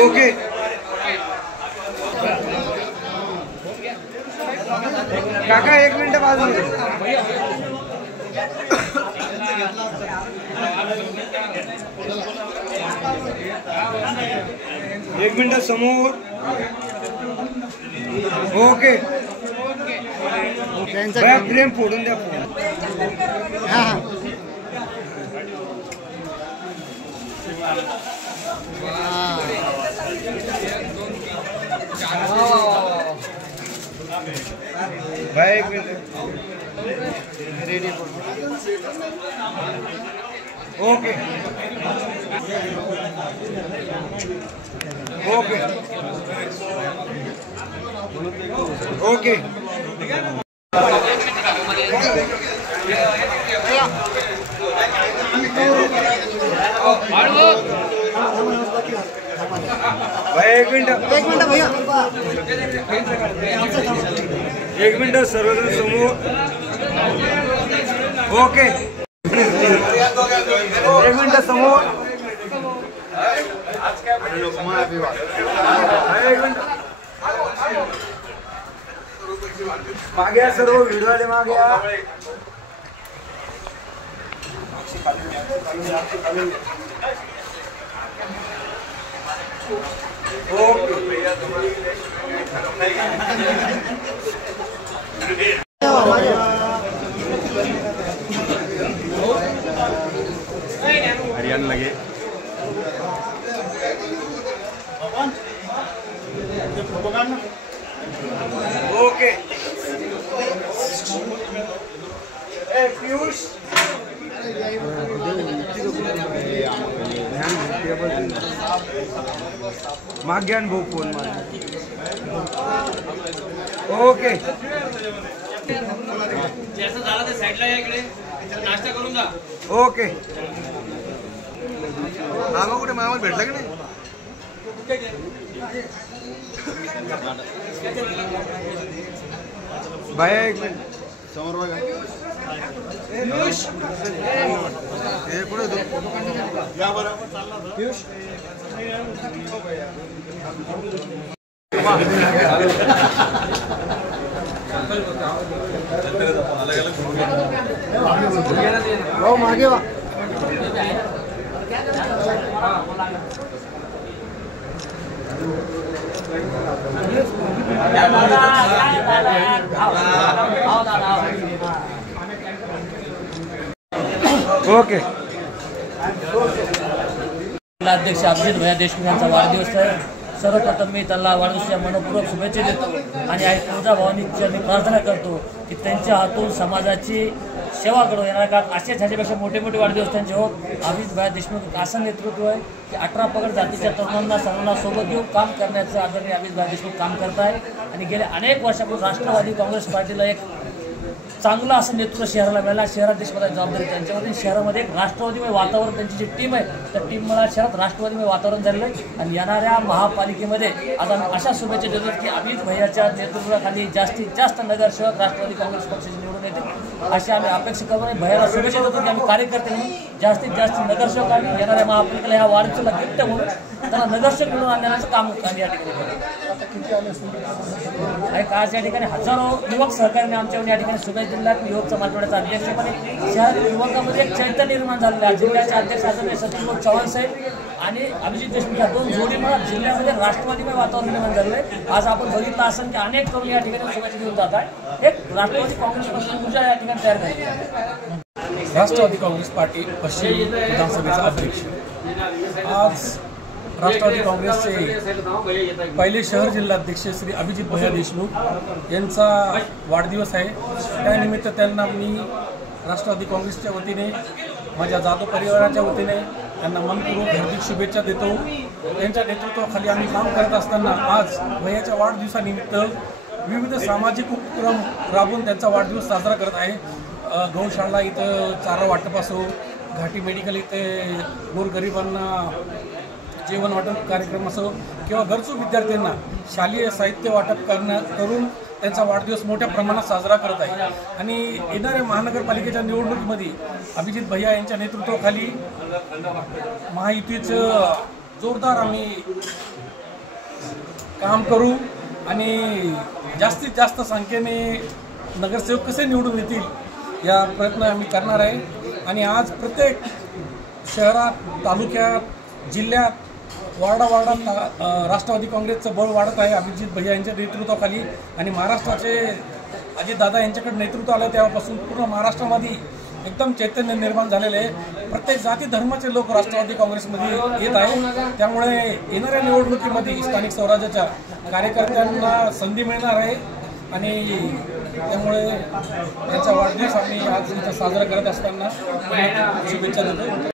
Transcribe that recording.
Okay काका 1 minute बाजूला एक मिनिट समोर ओके फ्रेम फोडून द्या भाई एक minute ready okay okay okay भाई एक मिनिट भैया 1 मिनिट सर्वजण समोर ओके 1 मिनिट समोर मागे सर्व व्हिडिओ मागे हरियाणा लगे ओके पीयूष माग्यान भाऊ फोन ओके जैसा झालं ते साईडला या इकडे नाश्ता करून जा ओके मामा कुठे मामा भेटला की नाही भाई 1 मिनिट समोर बघा पीयूष हे कुठे या बरं पीयूष मागे वा ओके अध्यक्ष अभिजित भैया देशमुख यांचा वाढदिवस आहे। सर्वप्रथम मी त्यांना वाढदिवसाच्या मनपूर्वक शुभेच्छा देतो आणि आई तुळजाभवानी चरणी प्रार्थना करतो की त्यांच्या हातून समाजाची सेवा घडवून येणाऱ्या काळात असेच ह्याच्यापेक्षा मोठे मोठे वाढदिवस त्यांचे होत। अभिजित भैया देशमुख असं नेतृत्व आहे की 18 पगड जातीच्या तरुणांना सर्वांना सोबत घेऊन काम करण्याचं आदरणीय अभिजित भैया देशमुख काम करत आहे आणि गेल्या अनेक वर्षापासून राष्ट्रवादी काँग्रेस पार्टीला एक चांगलं असं नेतृत्व शहराला मिळालं। शहराध्यक्षपदा जबाबदारी त्यांच्यामध्ये शहरामध्ये एक राष्ट्रवादीमय वातावरण त्यांची जी टीम आहे त्या टीमला शहरात राष्ट्रवादीमय वातावरण झालेलं आहे आणि येणाऱ्या महापालिकेमध्ये आज आम्ही अशा शुभेच्छा देतो की अभिजित भैयाच्या नेतृत्वाखाली जास्तीत जास्त नगरसेवक राष्ट्रवादी काँग्रेस पक्षाचे निवडून येतील अशी आम्ही अपेक्षा करू आणि भैयाला शुभेच्छा देतो की आम्ही कार्यकर्ते म्हणून जास्तीत जास्त नगरसेवक आम्ही येणाऱ्या महापालिकेला ह्या वाढदिवसाला गिफ्ट म्हणून त्यांना नगरसेवक निवडून आणण्याचं काम आम्ही या ठिकाणी आज या ठिकाणी हजारो युवक सहकार्याने आमच्या या ठिकाणी शुभेच्छा जिल्ह्यात युवक समाजवाड्याचा अध्यक्षपणे शहरातील युवकांमध्ये एक चैतन्य निर्माण झालेलं आहे। जिल्ह्याचे अध्यक्ष आदरणीय सचिव चव्हाण साहेब आणि अभिजित देशमुख या दोन जोडीमुळे जिल्ह्यामध्ये राष्ट्रवादीमय वातावरण निर्माण झालेलं आहे। आज आपण बघितलं असेल की अनेक तरुण या ठिकाणी शुभेच्छा देऊन जात आहे। एक राष्ट्रवादी काँग्रेस पक्षाची ऊर्जा या ठिकाणी तयार झाली आहे। राष्ट्रवादी काँग्रेस पार्टी पश्चिम विधानसभेचा अध्यक्ष आज राष्ट्रवादी काँग्रेसचे पहिले शहर जिल्हाध्यक्ष श्री अभिजित भैया देशमुख यांचा वाढदिवस आहे। त्यानिमित्त त्यांना मी राष्ट्रवादी काँग्रेसच्या वतीने माझ्या जाधव परिवाराच्या वतीने त्यांना मनपूर्वक हार्दिक शुभेच्छा देतो। त्यांच्या नेतृत्वाखाली आम्ही काम करत असताना आज भैयाच्या वाढदिवसानिमित्त विविध सामाजिक उपक्रम राबवून त्यांचा वाढदिवस साजरा करत आहे। गौशाळा इथं चारा वाटप असो, घाटी मेडिकल इथे गोरगरिबांना जेवण वाटप कार्यक्रम असो किंवा गरजू विद्यार्थ्यांना शालेय साहित्य वाटप करून त्यांचा वाढदिवस मोठ्या प्रमाणात साजरा करत आहे। आणि येणाऱ्या महानगरपालिकेच्या निवडणुकीमध्ये अभिजित भैया यांच्या नेतृत्वाखाली महायुतीचं जोरदार आम्ही काम करू आणि जास्तीत जास्त संख्येने नगरसेवक कसे निवडून येतील या प्रयत्न आम्ही करणार आहे। आणि आज प्रत्येक शहरात, तालुक्यात, जिल्ह्यात, वार्डात राष्ट्रवादी काँग्रेसचं बळ वाढत आहे अभिजित भैया यांच्या नेतृत्वाखाली। आणि महाराष्ट्राचे अजितदादा यांच्याकडे नेतृत्व आलं तेव्हापासून पूर्ण महाराष्ट्रामध्ये एकदम चैतन्य निर्माण झालेले आहे। प्रत्येक जाती धर्माचे लोक राष्ट्रवादी काँग्रेसमध्ये येत आहे। त्यामुळे येणाऱ्या निवडणुकीमध्ये स्थानिक स्वराज्याच्या कार्यकर्त्यांना संधी मिळणार आहे आणि त्यामुळे यांचा वाढदिवस आम्ही आज इथं साजरा करत असताना शुभेच्छा देतो।